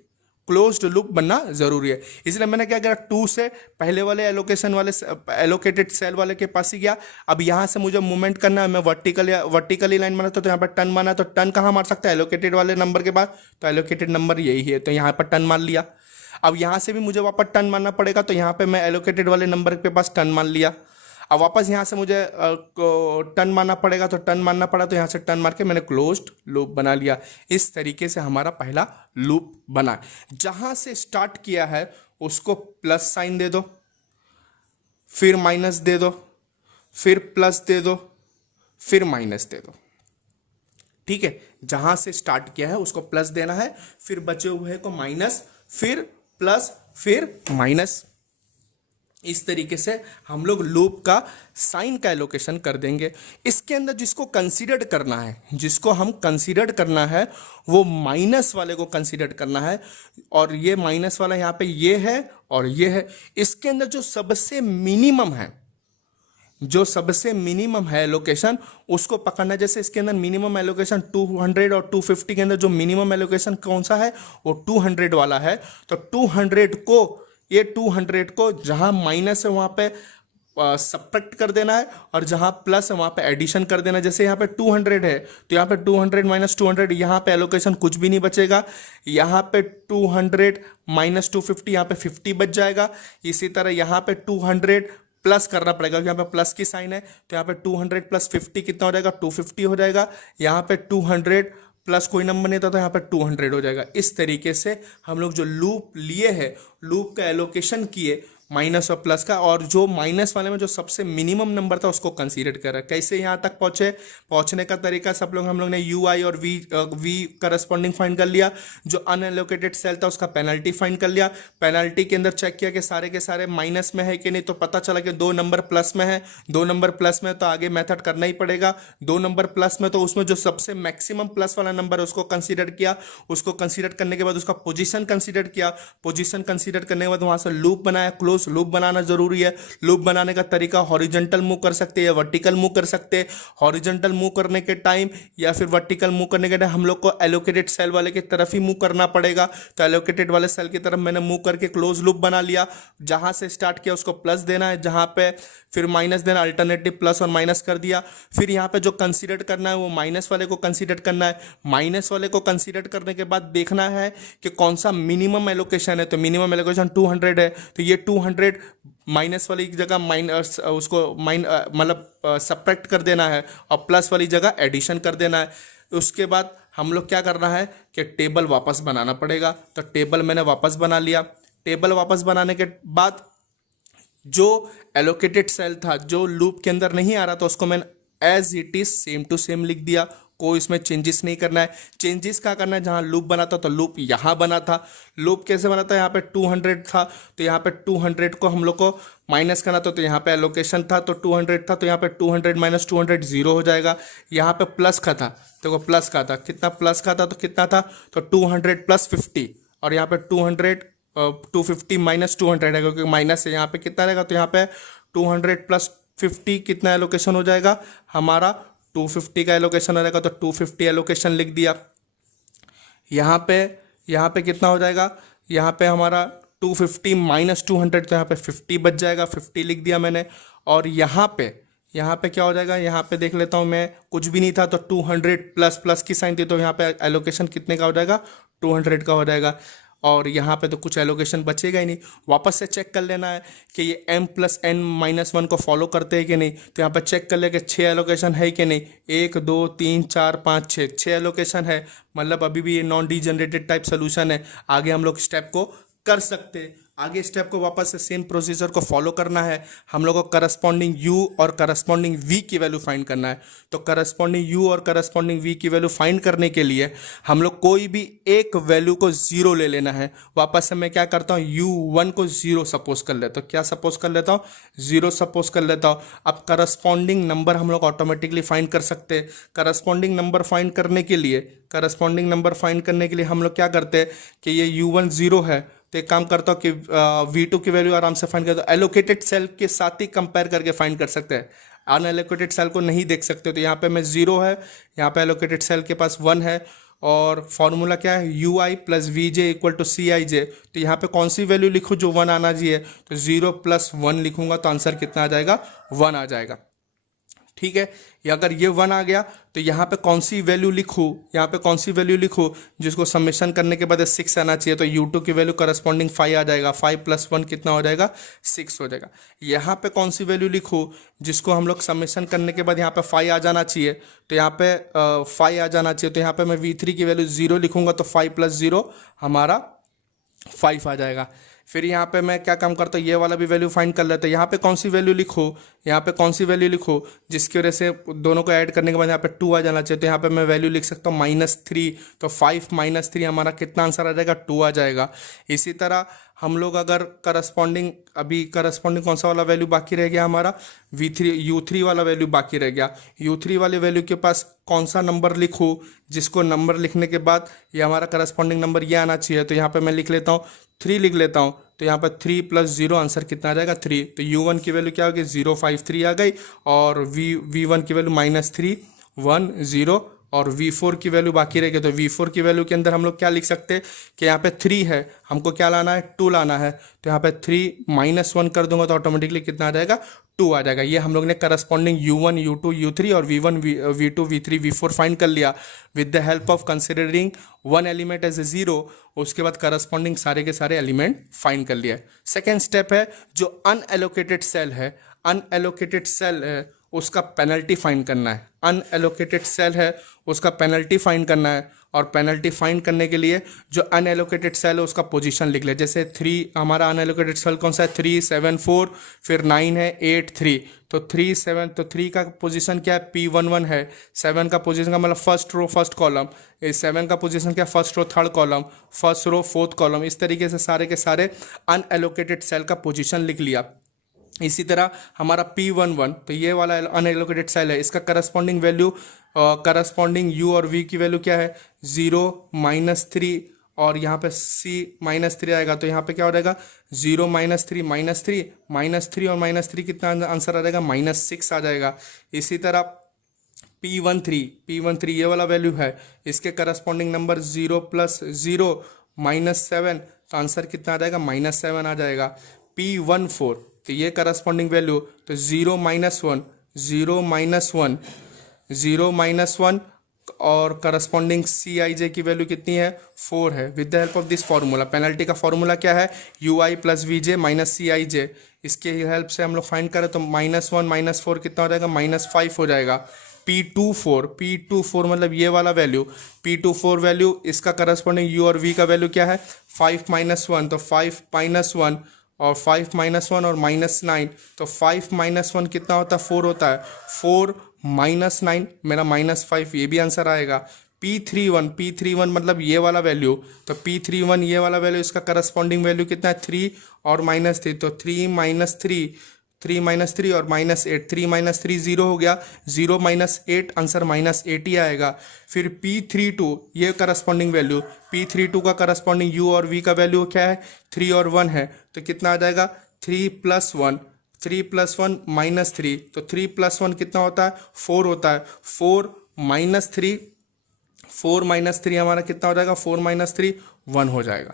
क्लोज्ड लूप बनना जरूरी है। इसलिए मैंने क्या किया, 2 से पहले वाले एलोकेशन वाले एलोकेटेड सेल वाले के पास ही गया। अब यहां से मुझे मूवमेंट करना है, मैं वर्टिकली लाइन बनाता तो यहाँ पर टर्न मारना, तो टर्न कहाँ मार सकता है, एलोकेटेड वाले नंबर के बाद, तो एलोकेटेड नंबर यही है, तो यहाँ पर टर्न मार लिया। अब यहाँ से भी मुझे वापस टर्न मारना पड़ेगा, तो यहाँ पे मैं एलोकेटेड वाले नंबर के पास टर्न मार लिया। अब वापस यहाँ से मुझे टर्न मारना पड़ेगा, तो टर्न मारना पड़ा, तो यहाँ से टर्न मार के मैंने क्लोज्ड लूप बना लिया। इस तरीके से हमारा पहला लूप बना। जहाँ से स्टार्ट किया है उसको प्लस साइन दे दो, फिर माइनस दे दो, फिर प्लस दे दो, फिर माइनस दे दो। ठीक है, जहां से स्टार्ट किया है उसको प्लस देना है, फिर बचे हुए को माइनस, फिर प्लस, फिर माइनस। इस तरीके से हम लोग लूप का साइन का एलोकेशन कर देंगे। इसके अंदर जिसको कंसीडर करना है, जिसको हम कंसीडर करना है वो माइनस वाले को कंसीडर करना है, और ये माइनस वाला यहाँ पे ये है और ये है। इसके अंदर जो सबसे मिनिमम है, जो सबसे मिनिमम है एलोकेशन, उसको पकड़ना है। जैसे इसके अंदर मिनिमम एलोकेशन 200 और 250 के अंदर जो मिनिमम एलोकेशन कौन सा है, वो 200 वाला है। तो 200 को, ये 200 को जहां माइनस है वहां पे सब्ट्रैक्ट कर देना है, और जहां प्लस है वहां पे एडिशन कर देना है। जैसे यहाँ पे 200 है तो यहाँ पे 200 माइनस 200, यहाँ पे एलोकेशन कुछ भी नहीं बचेगा। यहाँ पे 200 माइनस 250, यहाँ पे 50 बच जाएगा। इसी तरह यहाँ पे 200 प्लस करना पड़ेगा, यहाँ पे प्लस की साइन है, तो यहाँ पे 200 प्लस 50 कितना हो जाएगा, 250 हो जाएगा। यहाँ पे 200 प्लस कोई नंबर नहीं था तो यहाँ पे 200 हो जाएगा। इस तरीके से हम लोग जो लूप लिए हैं, लूप का एलोकेशन किए माइनस और प्लस का, और जो माइनस वाले में जो सबसे मिनिमम नंबर था उसको कंसीडर करा। कैसे यहाँ तक पहुँचे, पहुँचने का तरीका सब लोग, हम लोग ने यू आई और वी करस्पॉन्डिंग फाइंड कर लिया। जो अनएलोकेटेड सेल था उसका पेनल्टी फाइंड कर लिया। पेनल्टी के अंदर चेक किया कि सारे के सारे माइनस में है कि नहीं, तो पता चला कि 2 नंबर प्लस में है। 2 नंबर प्लस में तो आगे मेथड करना ही पड़ेगा। 2 नंबर प्लस में तो उसमें जो सबसे मैक्सिमम प्लस वाला नंबर है उसको कंसीडर किया। उसको कंसीडर करने के बाद उसका पोजीशन कंसीडर किया। पोजीशन कंसीडर करने के बाद वहां से लूप बनाया। क्लोज लूप बनाना जरूरी है। लूप बनाने का तरीका हॉरिजॉन्टल मूव कर सकते हैं या वर्टिकल मूव कर सकते हैं। हॉरिजॉन्टल मूव करने के टाइम या फिर वर्टिकल मूव करने के टाइम हम लोग को एलोकेटेड सेल वाले की तरफ ही मूव करना पड़ेगा। तो एलोकेटेड वाले सेल की तरफ मैंने मूव करके क्लोज लूप बना लिया। जहां से स्टार्ट किया उसको प्लस देना है, जहां पे फिर माइनस देना, अल्टरनेटिव प्लस और माइनस कर दिया। फिर यहाँ पे जो कंसीडर करना है वो माइनस वाले को कंसीडर करना है। माइनस वाले को कंसीडर करने के बाद देखना है कि कौन सा मिनिमम एलोकेशन है। तो मिनिमम एलोकेशन 200 है, तो ये 200 माइनस वाली जगह माइनस उसको मतलब सब्ट्रैक्ट कर देना है, और प्लस वाली जगह एडिशन कर देना है। उसके बाद हम लोग क्या करना है कि टेबल वापस बनाना पड़ेगा। तो टेबल मैंने वापस बना लिया। टेबल वापस बनाने के बाद जो एलोकेटेड सेल था, जो लूप के अंदर नहीं आ रहा था, उसको मैंने as it is same to same लिख दिया। कोई इसमें चेंजेस नहीं करना है। चेंजेस क्या करना है, जहां लूप बना था तो लूप यहाँ बना था। लूप कैसे बना था, यहाँ पे 200 था तो यहाँ पे 200 को हम लोग को माइनस करना था। तो यहाँ पे एलोकेशन था तो 200 था, तो यहाँ पे 200 माइनस 200 0 हो जाएगा। यहाँ पे प्लस का था, देखो प्लस का था, कितना प्लस का था तो कितना था, तो 200 प्लस 50, और यहाँ पे 250 माइनस 200 है क्योंकि माइनस है। यहाँ पे कितना रहेगा, तो यहाँ पे 200 प्लस 50 कितना एलोकेशन हो जाएगा हमारा, 250 का एलोकेशन हो जाएगा। तो 250 एलोकेशन लिख दिया। यहाँ पे कितना हो जाएगा, यहाँ पे हमारा 250 माइनस 200, तो यहाँ पे 50 बच जाएगा, 50 लिख दिया मैंने। और यहाँ पे क्या हो जाएगा, यहाँ पे देख लेता हूँ मैं, कुछ भी नहीं था तो 200 प्लस प्लस की साइन थी, तो यहाँ पे एलोकेशन कितने का हो जाएगा, 200 का हो जाएगा। और यहाँ पे तो कुछ एलोकेशन बचेगा ही नहीं। वापस से चेक कर लेना है कि ये m प्लस n माइनस 1 को फॉलो करते हैं कि नहीं। तो यहाँ पे चेक कर ले कि 6 एलोकेशन है कि नहीं, 1 2 3 4 5 6 एलोकेशन है, मतलब अभी भी ये नॉन डीजनरेटेड टाइप सोल्यूशन है। आगे हम लोग स्टेप को कर सकते हैं। आगे स्टेप को वापस से सेम प्रोसीजर को फॉलो करना है। हम लोग को करस्पॉन्डिंग u और करस्पॉन्डिंग v की वैल्यू फाइंड करना है। तो करस्पॉन्डिंग u और करस्पॉन्डिंग v की वैल्यू फाइंड करने के लिए हम लोग कोई भी एक वैल्यू को 0 ले लेना है। वापस से मैं क्या करता हूँ, u1 को 0 सपोज कर लेता हूँ। क्या सपोज कर लेता हूँ, 0 सपोज कर लेता हूँ। अब करस्पॉन्डिंग नंबर हम लोग ऑटोमेटिकली फाइंड कर सकते हैं। करस्पॉन्डिंग नंबर फाइंड करने के लिए हम लोग क्या करते हैं कि ये u1 0 है, तो एक काम करता हूँ कि v2 की वैल्यू आराम से फाइंड करता हूँ। एलोकेटेड सेल के साथ ही कंपेयर करके फाइंड कर सकते हैं। अनएलोकेटेड सेल को नहीं देख सकते। तो यहाँ पे मैं 0 है, यहाँ पे एलोकेटेड सेल के पास 1 है, और फॉर्मूला क्या है, U I plus V J equal to C I J. तो यहाँ पे कौन सी वैल्यू लिखूँ जो 1 आना चाहिए, तो 0 प्लस 1 लिखूंगा तो आंसर कितना आ जाएगा, 1 आ जाएगा। ठीक है, अगर ये 1 आ गया तो यहाँ पे कौन सी वैल्यू लिखूँ, जिसको समेशन करने के बाद 6 आना चाहिए। तो u2 की वैल्यू करस्पॉन्डिंग 5 आ जाएगा। 5 प्लस 1 कितना हो जाएगा, 6 हो जाएगा। यहाँ पे कौन सी वैल्यू लिखूँ जिसको हम लोग समेशन करने के बाद यहाँ पे 5 आ जाना चाहिए। तो यहाँ पे 5 आ जाना चाहिए। तो यहाँ पे मैं v3 की वैल्यू 0 लिखूँगा तो 5 प्लस 0 हमारा 5 आ जाएगा। फिर यहाँ पे मैं क्या काम करता हूँ, ये वाला भी वैल्यू फाइंड कर लेता हूँ। यहाँ पे कौन सी वैल्यू लिखो, यहाँ पे कौन सी वैल्यू लिखो जिसकी वजह से दोनों को ऐड करने के बाद यहाँ पे 2 आ जाना चाहिए। तो यहाँ पे मैं वैल्यू लिख सकता हूँ -3। तो 5 - 3 हमारा कितना आंसर आ जाएगा, 2 आ जाएगा। इसी तरह हम लोग अगर करस्पॉन्डिंग, अभी करस्पॉन्डिंग कौन सा वाला वैल्यू बाकी रह गया हमारा, U3 वाला वैल्यू बाकी रह गया। U3 वाले वैल्यू के पास कौन सा नंबर लिखूँ, जिसको नंबर लिखने के बाद ये हमारा करस्पॉन्डिंग नंबर ये आना चाहिए। तो यहाँ पे मैं लिख लेता हूँ 3 लिख लेता हूँ। तो यहाँ पर 3 + 0 आंसर कितना आ जाएगा, 3। तो U1 की वैल्यू क्या होगी, 053 आ गई। और V1 की वैल्यू -3 1 0 और V4 की वैल्यू बाकी रहेगी। तो V4 की वैल्यू के अंदर हम लोग क्या लिख सकते हैं कि यहाँ पे 3 है, हमको क्या लाना है, 2 लाना है। तो यहाँ पे 3 - 1 कर दूंगा तो ऑटोमेटिकली कितना आ जाएगा, 2 आ जाएगा। ये हम लोग ने करस्पॉन्डिंग U1 U2 U3 और V1 V2 V3 V4 find कर लिया with the help of considering one element as a 0। उसके बाद करस्पॉन्डिंग सारे के सारे एलिमेंट फाइंड कर लिया। सेकेंड स्टेप है जो अनएलोकेटेड सेल है, अनएलोकेटेड सेल है उसका पेनल्टी फाइंड करना है। अनएलोकेटेड सेल है उसका पेनल्टी फाइंड करना है। और पेनल्टी फाइंड करने के लिए जो अनएलोकेटेड सेल है उसका पोजीशन लिख ले। जैसे 3 हमारा अनएलोकेटेड सेल कौन सा है, 3 7 4, फिर 9 है 8 3। तो 3 7, तो 3 का पोजीशन क्या है, P11 है। 7 का पोजीशन का मतलब फर्स्ट रो फर्स्ट कॉलम, 7 का पोजीशन क्या, first row third column, first row fourth column. इस तरीके से सारे के सारे अनएलोकेटेड सेल का पोजीशन लिख लिया। इसी तरह हमारा P11, तो ये वाला अनएलोकेटेड सेल है, इसका करस्पॉन्डिंग वैल्यू, करस्पॉन्डिंग U और V की वैल्यू क्या है, 0 -3 और यहाँ पे C -3 आएगा। तो यहाँ पे क्या हो जाएगा, 0 -3 -3 और -3 कितना आंसर आ जाएगा, -6 आ जाएगा। इसी तरह P13 ये वाला वैल्यू है, इसके करस्पॉन्डिंग नंबर 0 + 0 -7, तो आंसर कितना आ जाएगा, -7 आ जाएगा। P14 तो ये करस्पॉन्डिंग वैल्यू, तो 0 -1 0 -1 और करस्पॉन्डिंग CIJ की वैल्यू कितनी है, 4 है। With the help of this formula, penalty का फार्मूला क्या है, UI + VJ - CIJ। इसके हेल्प से हम लोग फाइंड करें तो -1 -4 कितना हो जाएगा, -5 हो जाएगा। P24 मतलब ये वाला वैल्यू, P24 वैल्यू, इसका करस्पॉन्डिंग U और V का वैल्यू क्या है, 5 - 1, तो 5 - 1 और 5 - 1 और -9, तो 5 - 1 कितना होता है, 4 होता है। 4 - 9 मेरा -5, ये भी आंसर आएगा। P31 मतलब ये वाला वैल्यू, तो P31 ये वाला वैल्यू, इसका करस्पॉन्डिंग वैल्यू कितना है, 3 और -3, तो 3 - 3 और -8, 3 - 3 0 हो गया, 0 - 8 आंसर -8 ही आएगा। फिर P32 ये करस्पॉन्डिंग वैल्यू, P32 का करस्पॉन्डिंग U और V का वैल्यू क्या है, 3 और 1 है, तो कितना आ जाएगा, 3 + 1 -3, तो 3 + 1 कितना होता है, 4 होता है। 4 - 3 हमारा कितना हो जाएगा, 4 - 3 1 हो जाएगा।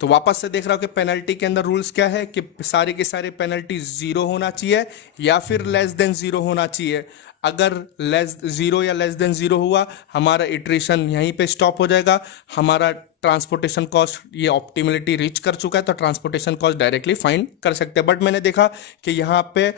तो वापस से देख रहा हूँ कि पेनल्टी के अंदर रूल्स क्या है कि सारे के सारे पेनल्टी 0 होना चाहिए या फिर <0 होना चाहिए। अगर >0 या <0 हुआ, हमारा इटरेशन यहीं पे स्टॉप हो जाएगा। हमारा ट्रांसपोर्टेशन कॉस्ट ये ऑप्टिमलिटी रीच कर चुका है, तो ट्रांसपोर्टेशन कॉस्ट डायरेक्टली फाइंड कर सकते हैं। बट मैंने देखा कि यहाँ पे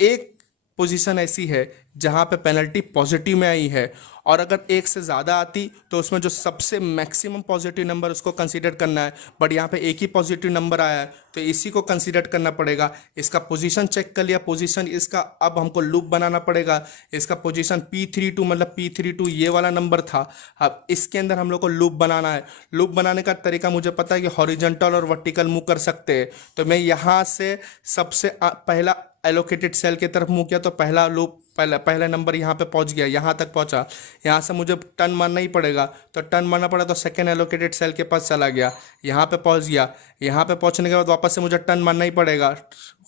एक पोजीशन ऐसी है जहाँ पे पेनल्टी पॉजिटिव में आई है, और अगर एक से ज़्यादा आती तो उसमें जो सबसे मैक्सिमम पॉजिटिव नंबर उसको कंसीडर करना है। बट यहाँ पे एक ही पॉजिटिव नंबर आया है, तो इसी को कंसीडर करना पड़ेगा। इसका पोजीशन चेक कर लिया, पोजीशन इसका, अब हमको लूप बनाना पड़ेगा। इसका पोजीशन P32 मतलब P32 ये वाला नंबर था। अब इसके अंदर हम लोग को लूप बनाना है। लूप बनाने का तरीका मुझे पता है कि हॉरिजॉन्टल और वर्टिकल मूव कर सकते हैं। तो मैं यहाँ से सबसे पहला एलोकेटेड सेल की तरफ मूव किया, तो पहला लूप, पहला नंबर यहाँ पे पहुँच गया, यहाँ तक पहुँचा। यहाँ से मुझे टर्न मारना ही पड़ेगा, तो टर्न मारना पड़ा, तो सेकेंड एलोकेटेड सेल के पास चला गया, यहाँ पे पहुँच गया। यहाँ पे पहुँचने के बाद वापस से मुझे टर्न मारना ही पड़ेगा,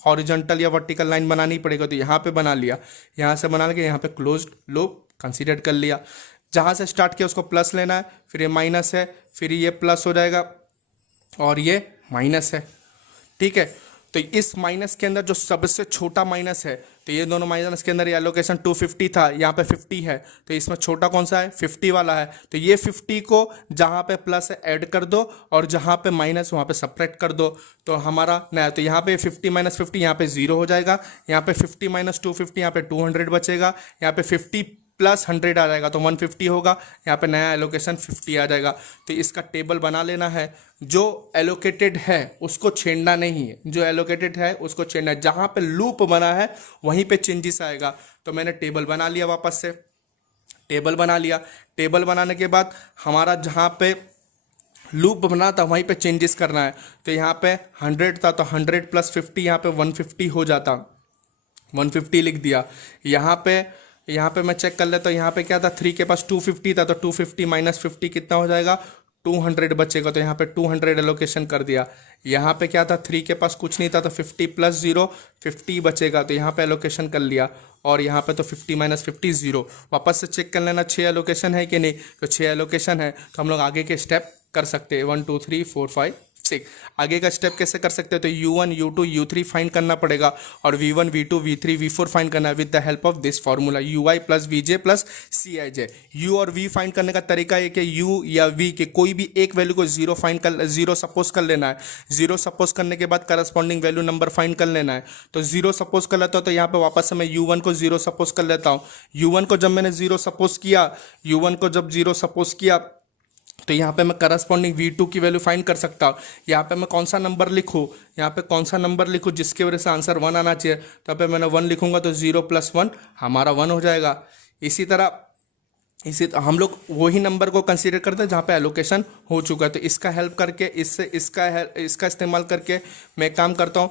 हॉरिजॉन्टल या वर्टिकल लाइन बनानी पड़ेगा, तो यहाँ पे बना लिया। यहाँ से बना के यहाँ पे क्लोज्ड लूप कंसीडर कर लिया। जहाँ से स्टार्ट किया उसको प्लस लेना है, फिर ये माइनस है, फिर ये प्लस हो जाएगा और ये माइनस है। ठीक है, तो इस माइनस के अंदर जो सबसे छोटा माइनस है, तो ये दोनों माइनस के अंदर ये एलोकेशन 250 था, यहाँ पे 50 है, तो इसमें छोटा कौन सा है, 50 वाला है। तो ये 50 को जहाँ पे प्लस है ऐड कर दो, और जहाँ पे माइनस वहाँ पे सब्ट्रैक्ट कर दो, तो हमारा नया, तो यहाँ पे 50 - 50 यहाँ पे 0 हो जाएगा। यहाँ पे 50 - 250 यहाँ पे 200 बचेगा। यहाँ पे 50 प्लस 100 आ जाएगा तो 150 होगा, यहाँ पे नया एलोकेशन 50 आ जाएगा। तो इसका टेबल बना लेना है, जो एलोकेटेड है उसको छेड़ना नहीं है, जो एलोकेटेड है उसको छेड़ना है, जहाँ पे लूप बना है वहीं पे चेंजेस आएगा। तो मैंने टेबल बना लिया, वापस से टेबल बना लिया। टेबल बनाने के बाद हमारा जहाँ पे लूप बना था वहीं पे चेंजेस करना है। तो यहाँ पे 100 था तो 100 प्लस 50 यहाँ पे 150 हो जाता, 150 लिख दिया। यहाँ पे मैं चेक कर लेता हूँ, यहाँ पे क्या था, 3 के पास 250 था तो 250 माइनस 50 कितना हो जाएगा, 200 बचेगा। तो यहाँ पे 200 एलोकेशन कर दिया। यहाँ पे क्या था, 3 के पास कुछ नहीं था तो 50 प्लस 0 50 बचेगा, तो यहाँ पे एलोकेशन कर लिया। और यहाँ पे तो 50 माइनस 50 0। वापस से चेक कर लेना 6 एलोकेशन है कि नहीं, तो 6 एलोकेशन है तो हम लोग आगे के स्टेप कर सकते हैं, 1 2 3 4 5 6। आगे का स्टेप कैसे कर सकते हैं, तो U1 U2 U3 फाइंड करना पड़ेगा और V1 V2 V3 V4 find करना है with the help of this formula UI plus VJ plus CIJ। U और V फाइंड करने का तरीका है कि U या V के कोई भी एक वैल्यू को जीरो सपोज कर लेना है। जीरो सपोज करने के बाद करस्पॉन्डिंग वैल्यू नंबर फाइंड कर लेना है। तो जीरो सपोज कर लेता हूँ, तो यहाँ पे वापस से मैं U1 को जीरो सपोज कर लेता हूँ। U1 को जब मैंने जीरो सपोज किया, U1 को जब जीरो सपोज किया तो यहाँ पे मैं करस्पॉन्डिंग V2 की वैल्यू फाइंड कर सकता हूँ। यहाँ पे मैं कौन सा नंबर लिखूँ, यहाँ पे कौन सा नंबर लिखूँ जिसकी वजह से आंसर 1 आना चाहिए। तो यहाँ पे मैंने 1 लिखूंगा तो 0 प्लस 1 हमारा 1 हो जाएगा। इसी हम लोग वही नंबर को कंसीडर करते हैं जहाँ पे एलोकेशन हो चुका है। तो इसका हेल्प करके इसका इस्तेमाल करके मैं काम करता हूँ,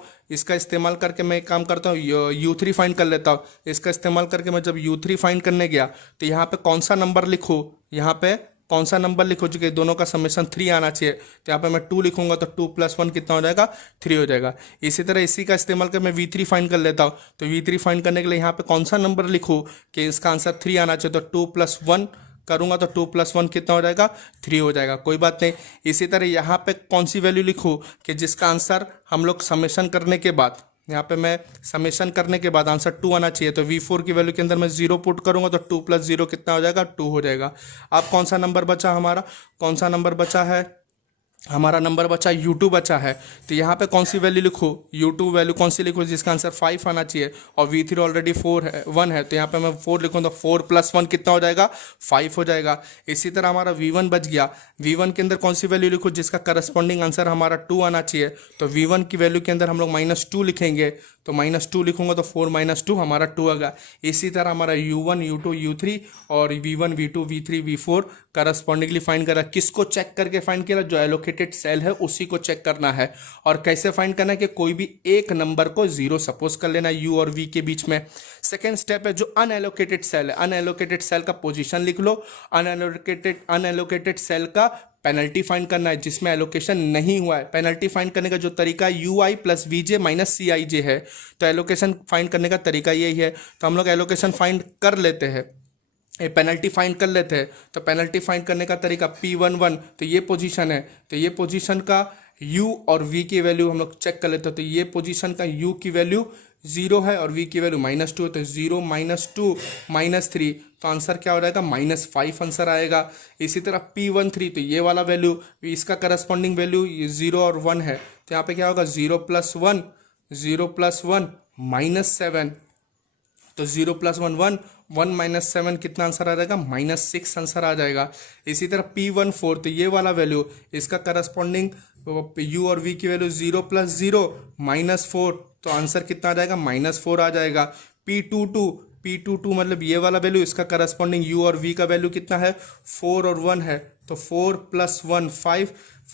U3 फाइंड कर लेता हूँ। इसका इस्तेमाल करके मैं जब U3 फाइंड करने गया तो यहाँ पे कौन सा नंबर लिखूँ, यहाँ पे कौन सा नंबर लिखो, चुके दोनों का समेशन 3 आना चाहिए। तो यहाँ पे मैं 2 लिखूंगा तो 2 प्लस 1 कितना हो जाएगा, 3 हो जाएगा। इसी तरह इसी का इस्तेमाल कर मैं V3 फाइंड कर लेता हूँ। तो V3 फाइंड करने के लिए यहाँ पे कौन सा नंबर लिखूँ कि इसका आंसर 3 आना चाहिए। तो 2 प्लस 1 करूंगा तो 2 प्लस 1 कितना हो जाएगा, 3 हो जाएगा। कोई बात नहीं। इसी तरह यहाँ पे कौन सी वैल्यू लिखूँ कि जिसका आंसर हम लोग समेशन करने के बाद, यहाँ पे मैं समेशन करने के बाद आंसर 2 आना चाहिए। तो V4 की वैल्यू के अंदर मैं 0 पुट करूंगा तो 2 प्लस 0 कितना हो जाएगा, 2 हो जाएगा। अब कौन सा नंबर बचा हमारा, कौन सा नंबर बचा है, हमारा नंबर बचा U2 बचा है। तो यहाँ पे कौन सी वैल्यू लिखूँ, U2 वैल्यू कौन सी लिखूँ जिसका आंसर 5 आना चाहिए। और V3 ऑलरेडी 1 है तो यहाँ पे मैं 4 लिखूँ तो 4 प्लस 1 कितना हो जाएगा, 5 हो जाएगा। इसी तरह हमारा V1 बच गया। V1 के अंदर कौन सी वैल्यू लिखूँ जिसका करस्पॉन्डिंग आंसर हमारा 2 आना चाहिए। तो V1 की वैल्यू के अंदर हम लोग -2 लिखेंगे। तो -2 लिखूंगा तो 4 - 2 हमारा 2 आएगा। इसी तरह हमारा U1 U2 U3 और V1 V2 V3 V4 correspondingly find करा। किसको चेक करके फाइंड किया, जो एलोकेटेड सेल है उसी को चेक करना है। और कैसे फाइंड करना है कि कोई भी एक नंबर को 0 सपोज कर लेना U और V के बीच में। सेकेंड स्टेप है जो अनएलोकेटेड सेल है, अनएलोकेटेड सेल का पोजीशन लिख लो। अनएलोकेटेड सेल का पेनल्टी फाइंड करना है जिसमें एलोकेशन नहीं हुआ है। पेनल्टी फाइंड करने का जो तरीका UI plus VJ minus CIJ है। तो एलोकेशन फाइंड करने का तरीका यही है। तो हम लोग एलोकेशन फाइंड कर लेते हैं, पेनल्टी फाइंड कर लेते हैं। तो पेनल्टी फाइंड करने का तरीका P11, तो ये पोजीशन है, तो ये पोजीशन का U और V की वैल्यू हम लोग चेक कर लेते हैं। तो ये पोजीशन का U की वैल्यू 0 है और V की वैल्यू -2 है। तो 0 - 2 -3 तो आंसर क्या हो जाएगा, -5 आंसर आएगा। इसी तरह P13 तो ये वाला वैल्यू, इसका करस्पॉन्डिंग वैल्यू 0 और 1 है। तो यहाँ पे क्या होगा, 0 + 1 -7। तो 0 + 1 1 1 - 7 कितना आंसर आ जाएगा, -6 आंसर आ जाएगा। इसी तरह P14 तो ये वाला वैल्यू, इसका करस्पॉन्डिंग U और V की वैल्यू 0 + 0 -4 तो आंसर कितना आ जाएगा, -4 आ जाएगा। P22 मतलब ये वाला वैल्यू, इसका करस्पॉन्डिंग U और V का वैल्यू कितना है, 4 और 1 है। तो 4 + 1 5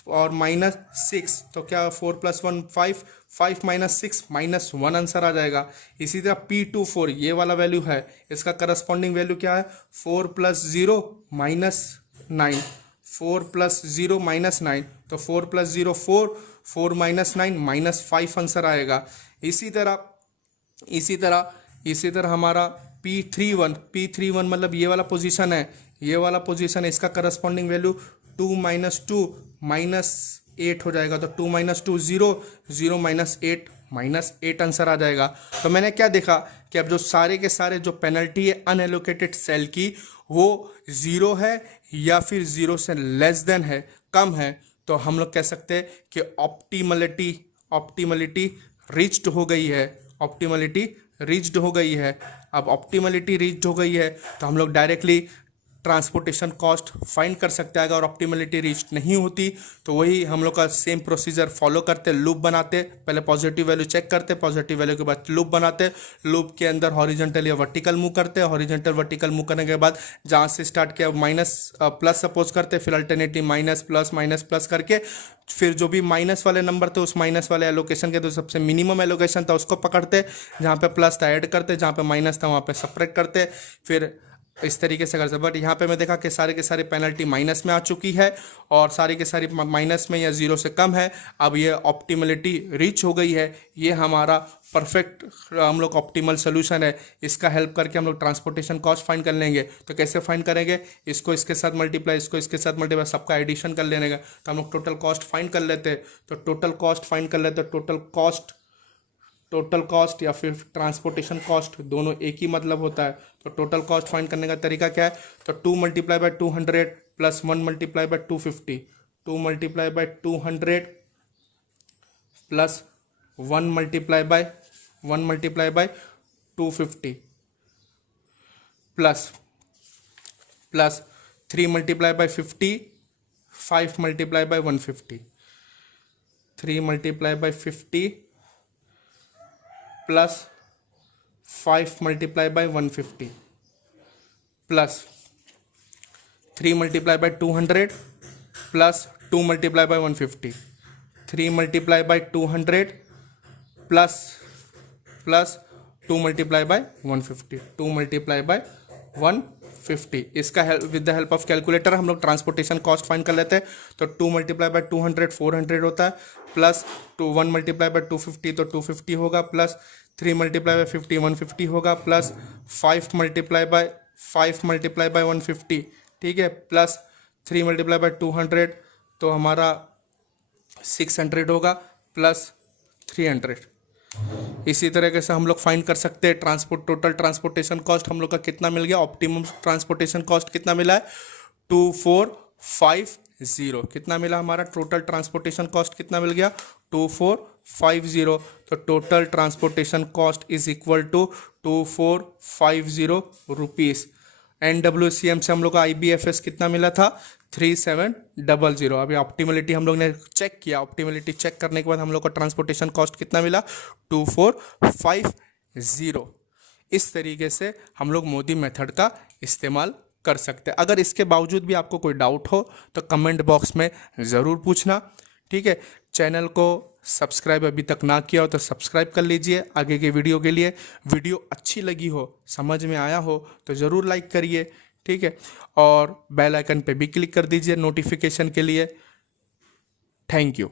और -6 तो क्या 4 + 1 5 5 - 6 -1 आंसर आ जाएगा। इसी तरह P24 ये वाला वैल्यू है, इसका करस्पॉन्डिंग वैल्यू क्या है, 4 + 0 -9 4 + 0 -9 तो 4 + 0 4 4 - 9 -5 आंसर आएगा। इसी तरह हमारा P31 मतलब ये वाला पोजीशन है, इसका करस्पॉन्डिंग वैल्यू 2 - 2 -8 हो जाएगा। तो 2 - 2 0 0 - 8 आंसर आ जाएगा। तो मैंने क्या देखा कि अब जो सारे के सारे जो पेनल्टी है अनएलोकेटेड सेल की, वो 0 है या फिर 0 से लेस देन है, कम है। तो हम लोग कह सकते हैं कि ऑप्टिमलिटी रिच्ड हो गई है, ऑप्टिमलिटी रीच्ड हो गई है, अब ऑप्टिमलिटी रीच्ड हो गई है, तो हम लोग डायरेक्टली ट्रांसपोर्टेशन कॉस्ट फाइंड कर सकते हैं। अगर ऑप्टिमलिटी रीच नहीं होती तो वही हम लोग का सेम प्रोसीजर फॉलो करते, लूप बनाते, पहले पॉजिटिव वैल्यू चेक करते, पॉजिटिव वैल्यू के बाद लूप बनाते, लूप के अंदर हॉरिजॉन्टल या वर्टिकल मूव करते, हॉरिजॉन्टल वर्टिकल मूव करने के बाद जहाँ से स्टार्ट किया माइनस प्लस सपोज करते, फिर अल्टरनेटिव माइनस प्लस करके फिर जो भी माइनस वाले नंबर थे उस माइनस वाले एलोकेशन के जो सबसे मिनिमम एलोकेशन था उसको पकड़ते, जहाँ पे प्लस था ऐड करते, जहाँ पे माइनस था वहाँ पे सब्ट्रैक्ट करते, फिर इस तरीके से कर सकते। बट यहाँ पे मैं देखा कि सारे के सारे पेनल्टी माइनस में आ चुकी है और सारी के सारी माइनस में या जीरो से कम है। अब ये ऑप्टिमलिटी रीच हो गई है, ये हमारा परफेक्ट हम लोग ऑप्टिमल सोल्यूशन है। इसका हेल्प करके हम लोग ट्रांसपोर्टेशन कॉस्ट फाइंड कर लेंगे। तो कैसे फाइंड करेंगे, इसको इसके साथ मल्टीप्लाई, इसको इसके साथ मल्टीप्लाई, सबका एडिशन कर लेने का, तो हम लोग टोटल कॉस्ट फाइंड कर लेते हैं। तो टोटल कॉस्ट फाइंड कर लेते हैं, टोटल कॉस्ट या फिर ट्रांसपोर्टेशन कॉस्ट दोनों एक ही मतलब होता है। तो टोटल कॉस्ट फाइंड करने का तरीका क्या है, तो 2 multiply by 200 plus 1 multiply by 250, 2 multiply by 200 plus 1 multiply by 250 plus 3 multiply by 50, 5 multiply by 150, 3 multiply by 50 plus 5 multiply by 150 plus 3 multiply by 200 plus 2 multiply by 150, 3 multiply by 200 plus 2 multiply by 150, 2 multiply by 150। इसका with the help of calculator हम लोग ट्रांसपोर्टेशन कॉस्ट फाइंड कर लेते हैं। तो 2 मल्टीप्लाई बाय 200 400 होता है, प्लस 1 मल्टीप्लाई बाय 250 तो 250 होगा, प्लस 3 मल्टीप्लाई बाय 50 150 होगा, प्लस 5 मल्टीप्लाई बाय 150, ठीक है, प्लस 3 मल्टीप्लाई बाय 200 तो हमारा 600 होगा, प्लस 300। इसी तरीके से हम लोग फाइंड कर सकते हैं टोटल ट्रांसपोर्टेशन कॉस्ट हम लोग का कितना मिल गया, ऑप्टिमम ट्रांसपोर्टेशन कॉस्ट कितना मिला है 2450। कितना मिला हमारा टोटल ट्रांसपोर्टेशन कॉस्ट कितना मिल गया 2450। तो total transportation cost is equal to 2450 rupees. NWCM से हम लोग का IBFS कितना मिला था 3700। अभी ऑप्टिमलिटी हम लोग ने चेक किया, ऑप्टिमलिटी चेक करने के बाद हम लोग का ट्रांसपोर्टेशन कॉस्ट कितना मिला 2450। इस तरीके से हम लोग मोदी मेथड का इस्तेमाल कर सकते हैं। अगर इसके बावजूद भी आपको कोई डाउट हो तो कमेंट बॉक्स में ज़रूर पूछना, ठीक है। चैनल को सब्सक्राइब अभी तक ना किया हो तो सब्सक्राइब कर लीजिए आगे के वीडियो के लिए। वीडियो अच्छी लगी हो, समझ में आया हो तो ज़रूर लाइक करिए, ठीक है, और बेल आइकन पे भी क्लिक कर दीजिए नोटिफिकेशन के लिए। Thank you.